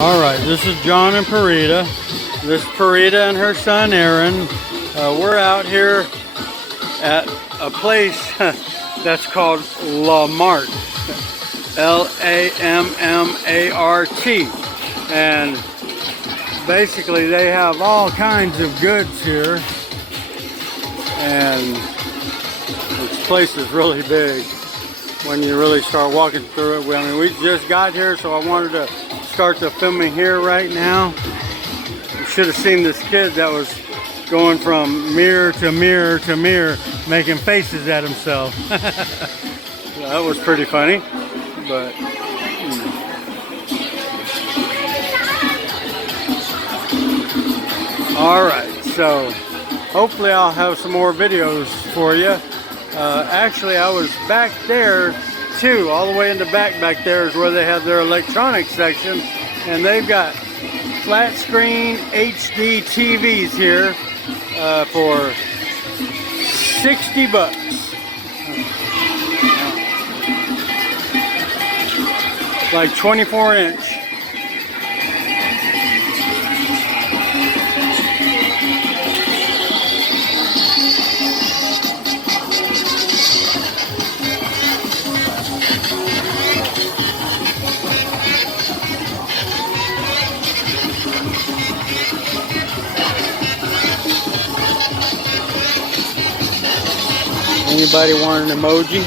Alright, this is John and Parita. This is Parita and her son Aaron. We're out here at a place that's called LAMMART. L-A-M-M-A-R-T. And basically they have all kinds of goods here. And this place is really big when you really start walking through it. I mean, we just got here, so I wanted to start the filming here right now. You should have seen this kid that was going from mirror to mirror to mirror, making faces at himself. That was pretty funny, but Alright, so hopefully I'll have some more videos for you. Actually, I was back there too, all the way in the back there is where they have their electronics section, and they've got flat screen HD TVs here for 60 bucks. Like 24-inch. Anybody want an emoji?